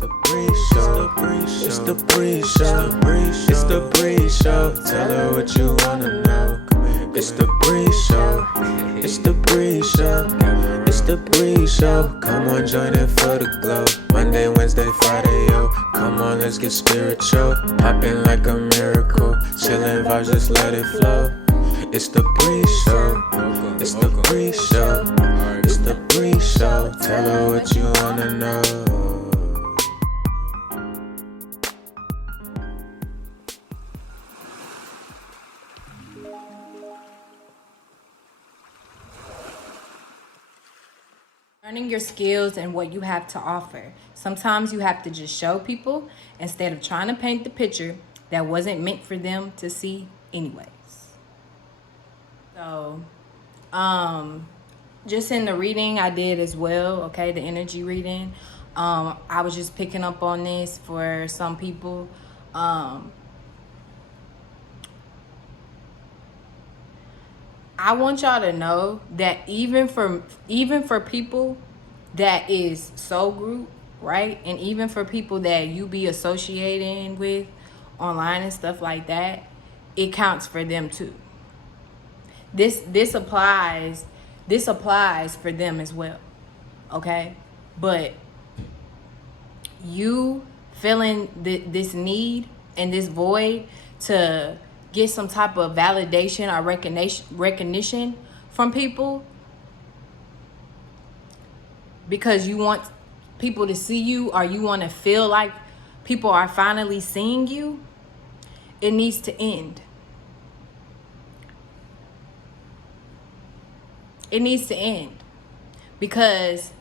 the breeze show. It's the breeze show. It's the breeze show. Tell her what you wanna know. It's the breeze show. It's the breeze show. It's the breeze show. Come on, join in for the glow. Monday, Wednesday, Friday, yo. Come on, let's get spiritual. Popping like a miracle. Chillin' vibes, just let it flow. It's the breeze show. It's the breeze show. It's the breeze show. Tell her what you wanna know. Learning your skills and what you have to offer. Sometimes you have to just show people instead of trying to paint the picture that wasn't meant for them to see anyways. So, just in the reading I did as well, okay, the energy reading. I was just picking up on this for some people. I want y'all to know that even for people that is Soulgroup, right? And even for people that you be associating with online and stuff like that, it counts for them too. This applies for them as well, okay? But you feeling this need and this void to get some type of validation or recognition from people because you want people to see you, or you want to feel like people are finally seeing you, it needs to end. It needs to end. Because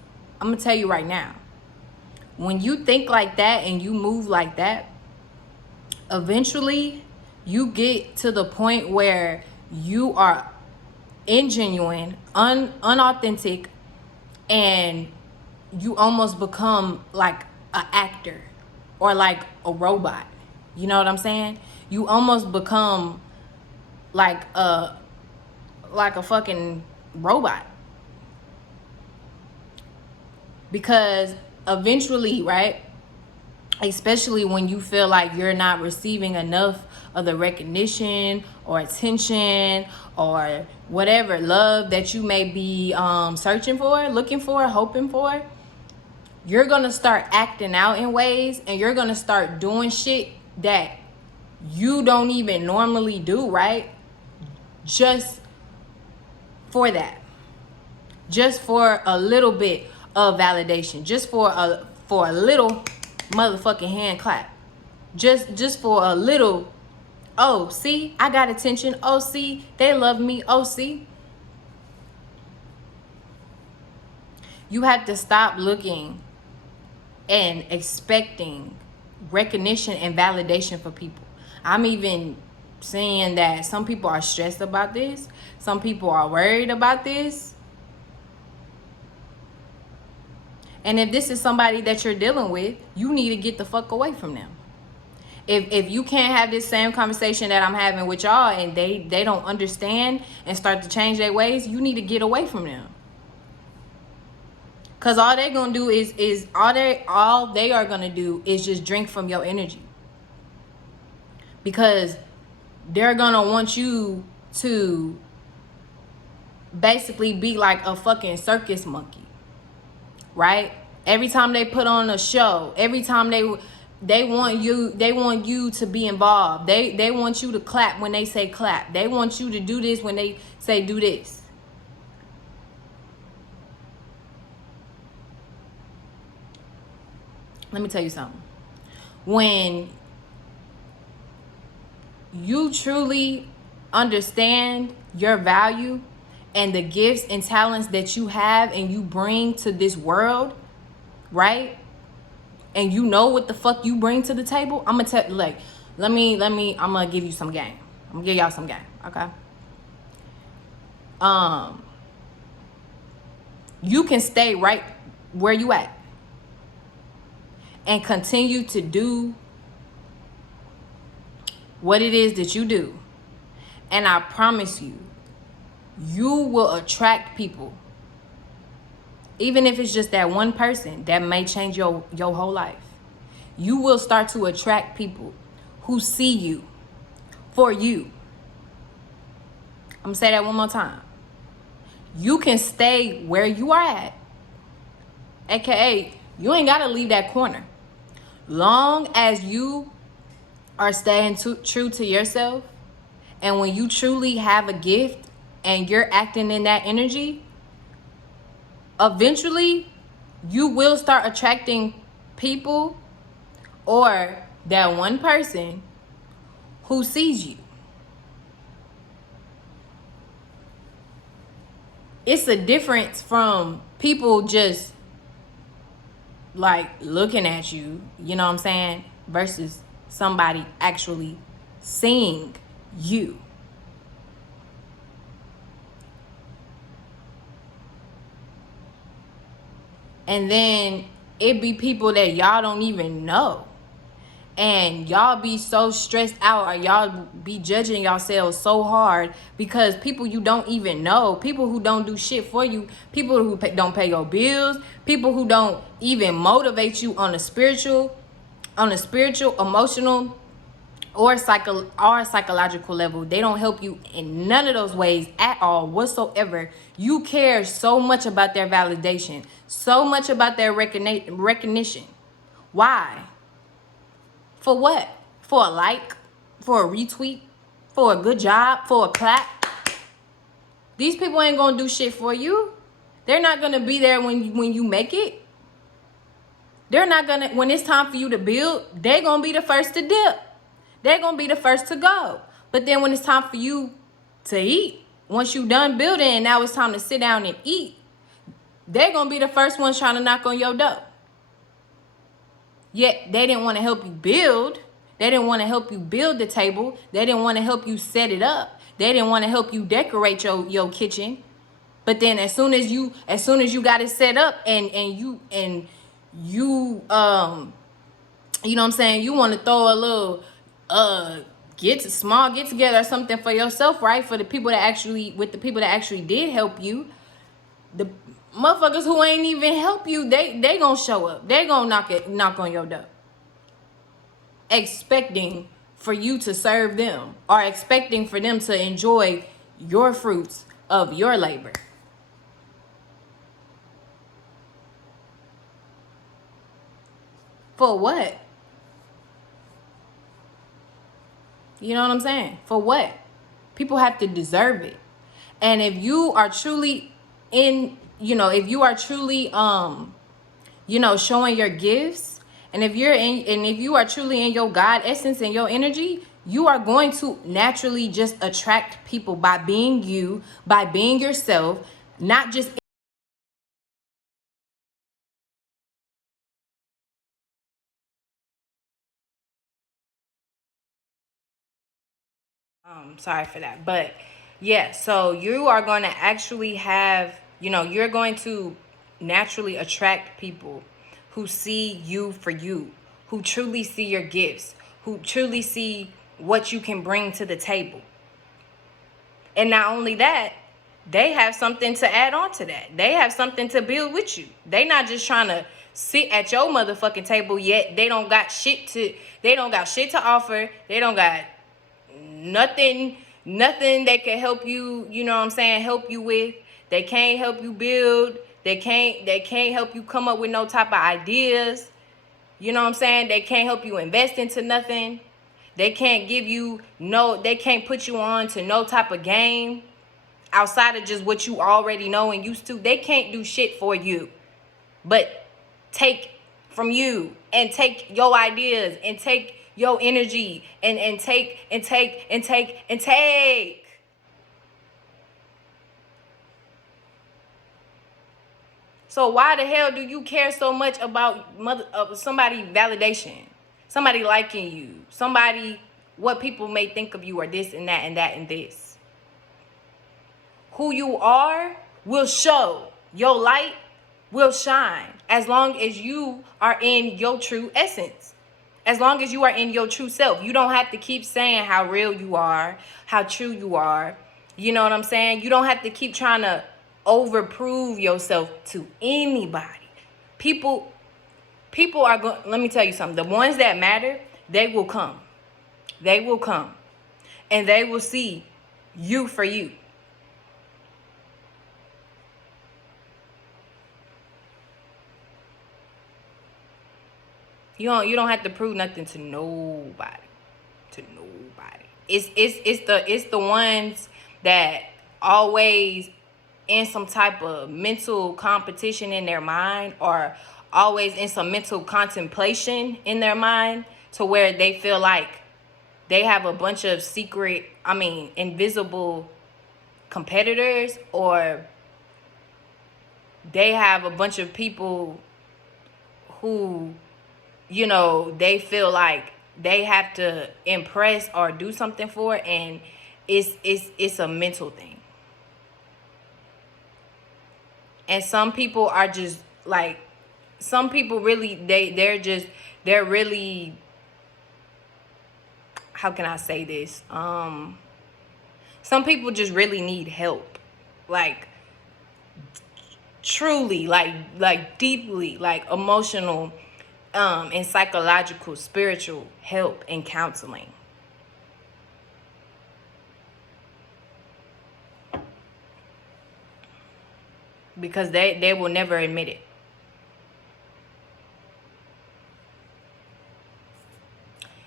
I'm going to tell you right now, when you think like that and you move like that, eventually you get to the point where you are ingenuine, unauthentic, and you almost become like an actor or like a robot. You know what I'm saying? You almost become like a fucking robot. Because eventually, right, especially when you feel like you're not receiving enough of the recognition or attention or whatever love that you may be searching for, looking for, hoping for, you're gonna start acting out in ways, and you're gonna start doing shit that you don't even normally do, right? Just for that, just for a little bit of validation, just for a little motherfucking hand clap, just for a little, oh, see, I got attention, oh, see, they love me, oh, see. You have to stop looking and expecting recognition and validation for people. I'm even seeing that some people are stressed about this. Some people are worried about this. And if this is somebody that you're dealing with, you need to get the fuck away from them. If you can't have this same conversation that I'm having with y'all, and they don't understand and start to change their ways, you need to get away from them. Cause all they're gonna do is all they are gonna do is just drink from your energy. Because they're gonna want you to basically be like a fucking circus monkey, right? Every time they put on a show, every time they want you to be involved. They want you to clap when they say clap. They want you to do this when they say do this. Let me tell you something. When you truly understand your value and the gifts and talents that you have and you bring to this world, right? And you know what the fuck you bring to the table, I'm gonna tell, like, I'm gonna give you some game. I'm gonna give y'all some game, okay? You can stay right where you at and continue to do what it is that you do. And I promise you, you will attract people. Even if it's just that one person that may change your whole life. you will start to attract people who see you for you. I'm gonna say that one more time. You can stay where you are at, aka you ain't gotta leave that corner. Long as you are staying true to yourself, and when you truly have a gift and you're acting in that energy, eventually you will start attracting people or that one person who sees you. It's a difference from people just like looking at you, you know what I'm saying, versus somebody actually seeing you. And then it be people that y'all don't even know. And y'all be so stressed out, or y'all be judging yourselves so hard because people you don't even know, people who don't do shit for you, people who don't pay your bills, people who don't even motivate you on a spiritual, emotional, or psychological level. They don't help you in none of those ways at all whatsoever. You care so much about their validation, so much about their recognition. Why? For what? For a like? For a retweet? For a good job? For a clap? These people ain't gonna do shit for you. They're not gonna be there when you make it. They're not gonna, when it's time for you to build, they're gonna be the first to dip. They're gonna be the first to go. But then when it's time for you to eat, once you done building and now it's time to sit down and eat, they're gonna be the first ones trying to knock on your door. Yet they didn't want to help you build. They didn't want to help you build the table. They didn't want to help you set it up. They didn't want to help you decorate your kitchen. But then as soon as you got it set up and you you know what I'm saying, you want to throw a little small get together or something for yourself, right? For the people that actually did help you. The motherfuckers who ain't even help you, they gonna show up. They gonna knock on your door, expecting for you to serve them, or expecting for them to enjoy your fruits of your labor. For what? You know what I'm saying? For what? People have to deserve it. And if you are truly if you are truly showing your gifts, and if you are truly in your God essence and your energy, you are going to naturally just attract people by being you, by being yourself, not just sorry for that. But yeah, so you are going to actually have, you're going to naturally attract people who see you for you, who truly see your gifts, who truly see what you can bring to the table. And not only that, they have something to add on to that. They have something to build with you. They not just trying to sit at your motherfucking table, yet they don't got shit to offer. They don't got nothing that can help you, you know what I'm saying, help you with. They can't help you build. They can't help you come up with no type of ideas. You know what I'm saying? They can't help you invest into nothing. They can't they can't put you on to no type of game outside of just what you already know and used to. They can't do shit for you, but take from you and take your ideas and take your energy and take. So why the hell do you care so much about somebody validation, somebody liking you, somebody, what people may think of you, or this and that and that and this? Who you are will show. Your light will shine as long as you are in your true essence. As long as you are in your true self. You don't have to keep saying how real you are, how true you are. You know what I'm saying? You don't have to keep trying to overprove yourself to anybody. People People are going, let me tell you something. The ones that matter, they will come. They will come. And they will see you for you. You don't have to prove nothing to nobody. To nobody. It's the ones that always in some type of mental competition in their mind, or always in some mental contemplation in their mind, to where they feel like they have a bunch of invisible competitors, or they have a bunch of people who, they feel like they have to impress or do something for, and it's a mental thing. And some people are just like, some people really, they're really, how can I say this? Some people just really need help. Like, truly, like deeply, like emotional, and psychological, spiritual help and counseling. Because they will never admit it.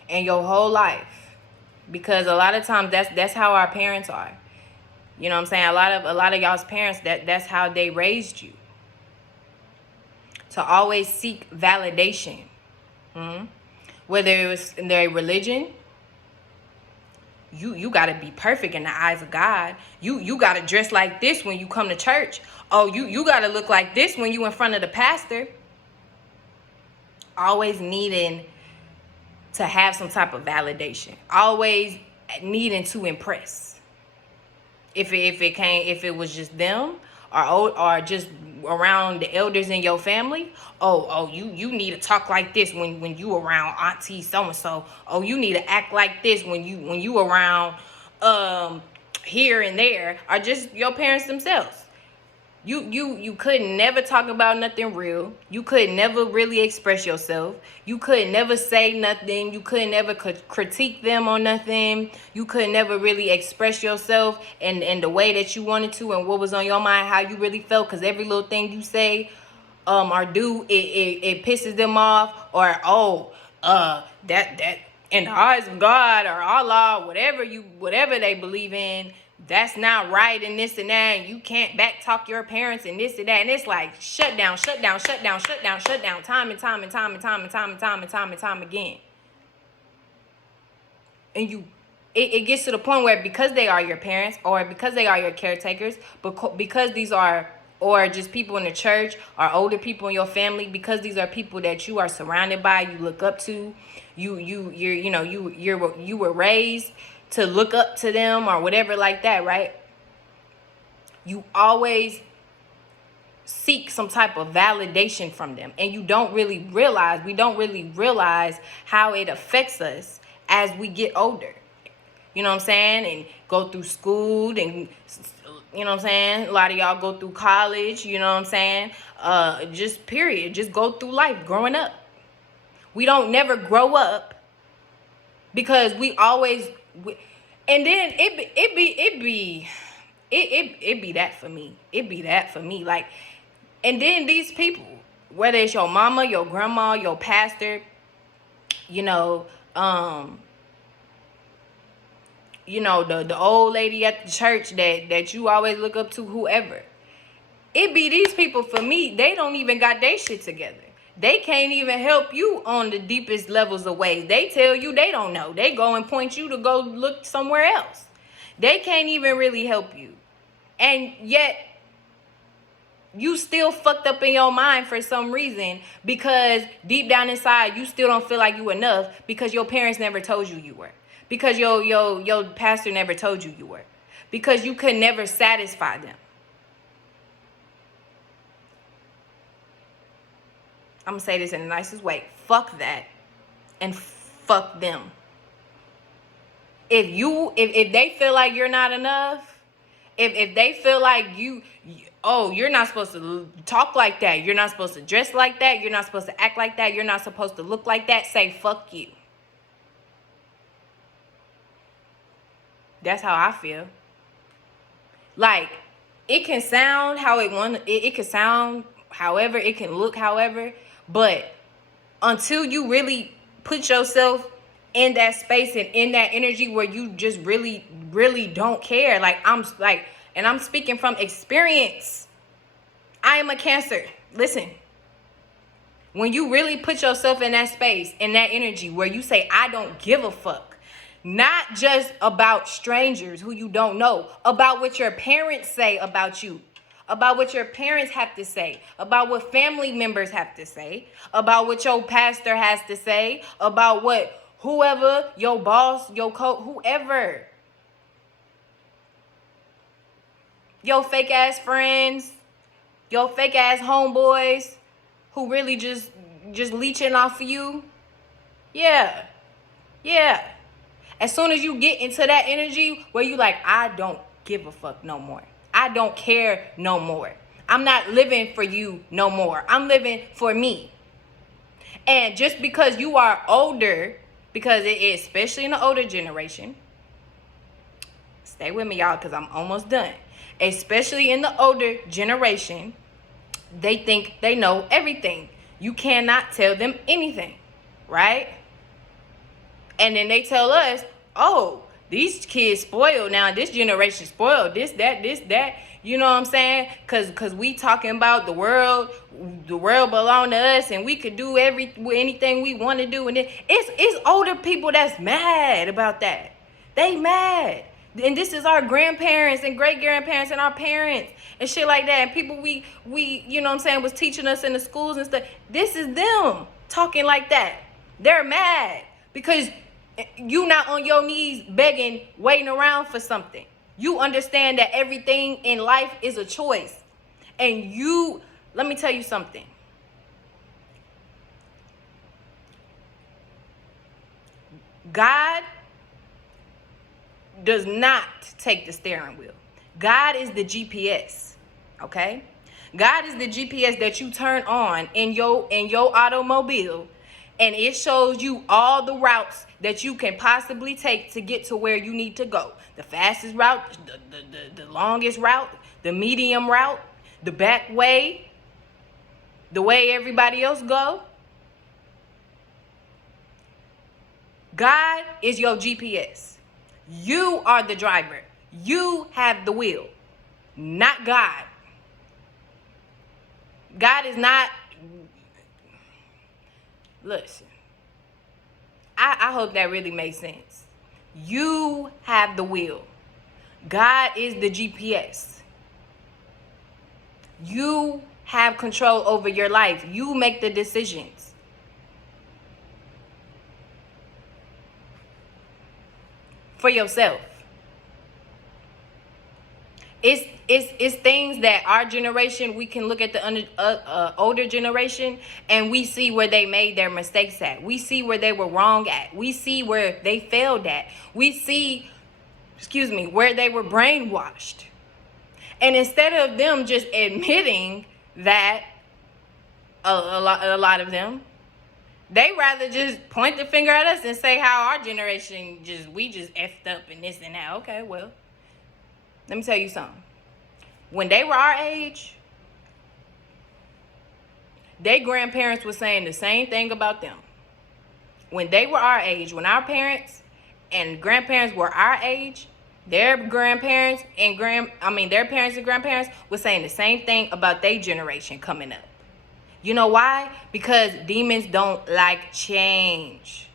In your whole life. Because a lot of times that's how our parents are. You know what I'm saying? A lot of y'all's parents, that's how they raised you. To always seek validation. Whether it was in their religion, you gotta be perfect in the eyes of God. You gotta dress like this when you come to church. Oh, you gotta look like this when you in front of the pastor. Always needing to have some type of validation. Always needing to impress. If it was just them, or just around the elders in your family. Oh, you need to talk like this when you around auntie so and so. Oh, you need to act like this when you around here and there, or just your parents themselves. You could never talk about nothing real. You could never really express yourself. You could never say nothing. You could never critique them on nothing. You could never really express yourself in the way that you wanted to, and what was on your mind, how you really felt. Because every little thing you say or do, it pisses them off. Or that in the eyes of God or Allah, whatever they believe in, that's not right, and this and that, and you can't back talk your parents and this and that. And it's like shut down, time and time again. And it gets to the point where, because they are your parents, or because they are your caretakers, but because these are, or just people in the church, or older people in your family, because these are people that you are surrounded by, you look up to, you were raised to look up to them, or whatever like that, right? You always seek some type of validation from them, and we don't really realize how it affects us as we get older. You know what I'm saying? And go through school, and you know what I'm saying? A lot of y'all go through college, you know what I'm saying? Just period. Just go through life growing up. We don't never grow up, because we always, and then it be that for me. It be that for me. Like, and then these people, whether it's your mama, your grandma, your pastor, the old lady at the church that you always look up to, whoever. It be these people, for me, they don't even got their shit together. They can't even help you on the deepest levels of ways. They tell you they don't know. They go and point you to go look somewhere else. They can't even really help you. And yet, you still fucked up in your mind for some reason, because deep down inside, you still don't feel like you enough, because your parents never told you you were. Because your pastor never told you were. Because you could never satisfy them. I'm going to say this in the nicest way. Fuck that. And fuck them. If they feel like you're not enough, If they feel like you're not supposed to talk like that, you're not supposed to dress like that, you're not supposed to act like that, you're not supposed to look like that, say fuck you. That's how I feel. Like, it can sound how it can sound however, it can look however, but until you really put yourself in that space and in that energy where you just really, really don't care. And I'm speaking from experience. I am a Cancer. Listen, when you really put yourself in that space, in that energy where you say, I don't give a fuck, not just about strangers who you don't know, about what your parents say about you, about what your parents have to say, about what family members have to say, about what your pastor has to say, about what whoever, your boss, your whoever, your fake ass friends, your fake ass homeboys who really just leeching off of you. Yeah. As soon as you get into that energy where you like, I don't give a fuck no more. I don't care no more. I'm not living for you no more. I'm living for me. And just because you are older, because it is, especially in the older generation, stay with me, y'all, because I'm almost done. Especially in the older generation, they think they know everything. You cannot tell them anything, right? And then they tell us, oh, these kids spoiled now. This generation spoiled. This, that. You know what I'm saying? Cause we talking about the world belong to us, and we could do anything we want to do. And it's older people that's mad about that. They mad. And this is our grandparents and great grandparents and our parents and shit like that. And people we you know what I'm saying, was teaching us in the schools and stuff. This is them talking like that. They're mad because you not on your knees begging, waiting around for something. You understand that everything in life is a choice. And let me tell you something. God does not take the steering wheel. God is the GPS, okay? God is the GPS that you turn on in your automobile, and it shows you all the routes that you can possibly take to get to where you need to go. The fastest route, the longest route, the medium route, the back way, the way everybody else go. God is your GPS. You are the driver. You have the wheel, not God. God is not. Listen, I hope that really makes sense. You have the wheel. God is the GPS. You have control over your life. You make the decisions. For yourself. It's things that our generation, we can look at the older generation and we see where they made their mistakes at. We see where they were wrong at. We see where they failed at. We see, where they were brainwashed. And instead of them just admitting that, a lot of them, they rather just point the finger at us and say how our generation we just effed up and this and that. Okay, well, let me tell you something. When they were our age, their grandparents were saying the same thing about them. When they were our age, when our parents and grandparents were our age, their grandparents and their parents and grandparents were saying the same thing about their generation coming up. You know why? Because demons don't like change.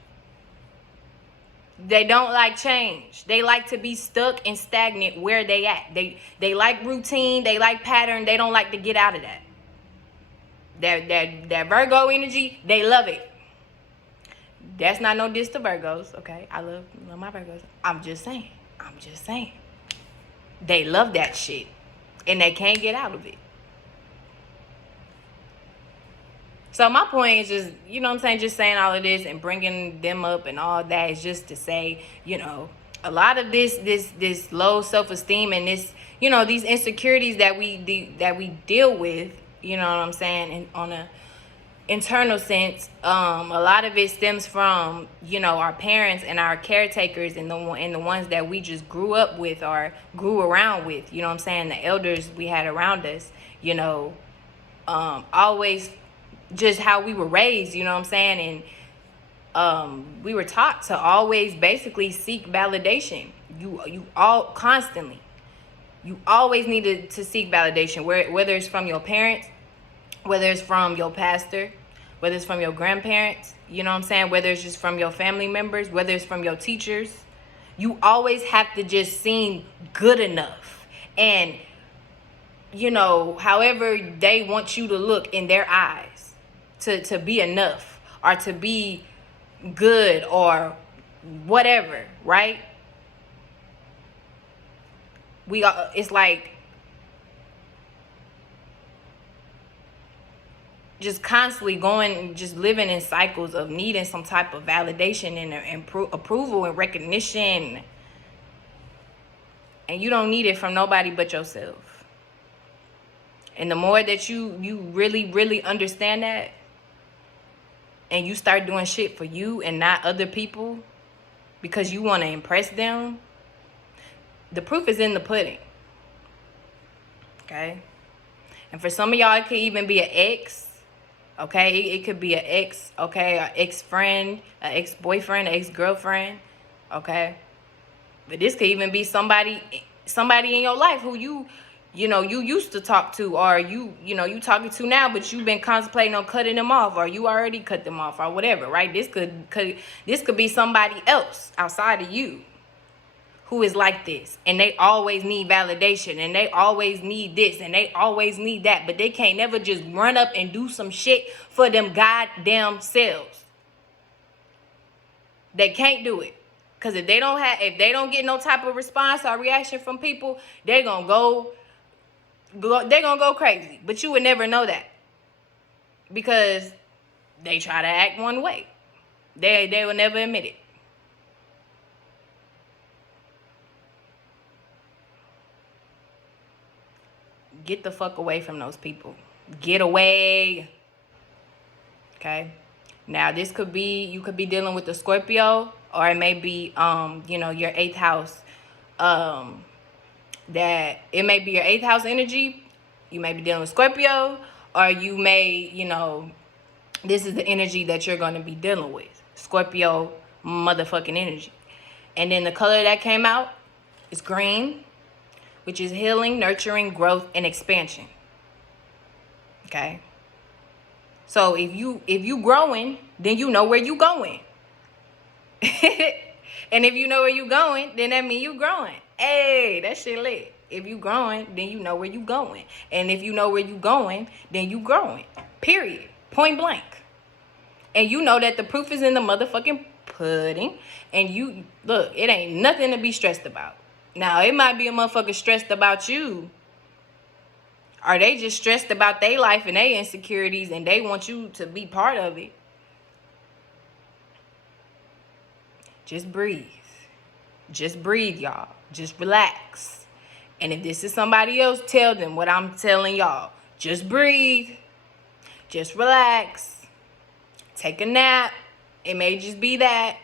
They don't like change. They like to be stuck and stagnant where they at. They like routine. They like pattern. They don't like to get out of that. That Virgo energy, they love it. That's not no diss to Virgos, okay? I love my Virgos. I'm just saying. They love that shit. And they can't get out of it. So my point is just, just saying all of this and bringing them up and all that is just to say, a lot of this low self-esteem and this, you know, these insecurities that we deal with, you know what I'm saying, and on a internal sense, a lot of it stems from, you know, our parents and our caretakers and the ones that we just grew up with or grew around with, you know what I'm saying, the elders we had around us, you know, always just how we were raised, you know what I'm saying, and we were taught to always basically seek validation. You all constantly, you always needed to seek validation, whether it's from your parents, whether it's from your pastor, whether it's from your grandparents, you know what I'm saying, whether it's just from your family members, whether it's from your teachers. You always have to just seem good enough. And, you know, however they want you to look in their eyes to be enough or to be good or whatever, right? It's like just constantly going, just living in cycles of needing some type of validation and approval and recognition. And you don't need it from nobody but yourself. And the more that you really understand that, and you start doing shit for you and not other people because you want to impress them, the proof is in the pudding. Okay? And for some of y'all, it could even be an ex. Okay? It could be an ex, okay? An ex-friend, an ex-boyfriend, an ex-girlfriend. Okay? But this could even be somebody in your life who you know, you used to talk to, or you know, you talking to now, but you've been contemplating on cutting them off, or you already cut them off, or whatever, right? This could be somebody else outside of you who is like this, and they always need validation, and they always need this, and they always need that, but they can't never just run up and do some shit for them goddamn selves. They can't do it. Because if they don't get no type of response or reaction from people, they're gonna go crazy. But you would never know that, because they try to act one way. They will never admit it. Get the fuck away from those people. Get away. Okay? Now, this could be, you could be dealing with a Scorpio, or it may be, you know, your 8th house. That it may be your 8th house energy. You may be dealing with Scorpio, or you may, you know, this is the energy that you're going to be dealing with. Scorpio motherfucking energy. And then the color that came out is green, which is healing, nurturing, growth, and expansion. Okay? So if you growing, then you know where you going. And if you know where you going, then that means you growing. Hey, that shit lit. If you growing, then you know where you going. And if you know where you going, then you growing. Period. Point blank. And you know that the proof is in the motherfucking pudding. And you, look, it ain't nothing to be stressed about. Now, it might be a motherfucker stressed about you. Or they just stressed about their life and their insecurities, and they want you to be part of it. Just breathe. Just breathe, y'all. Just relax. And if this is somebody else, tell them what I'm telling y'all. Just breathe. Just relax. Take a nap. It may just be that.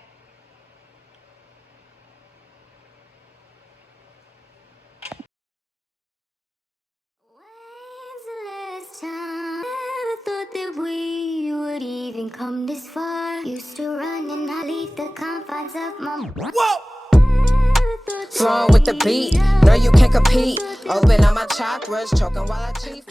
Even come this far. Used to run and I leave the confines of my. Whoa! Flowing with the beat, no you can't compete. Open up my chakras, choking while I chief.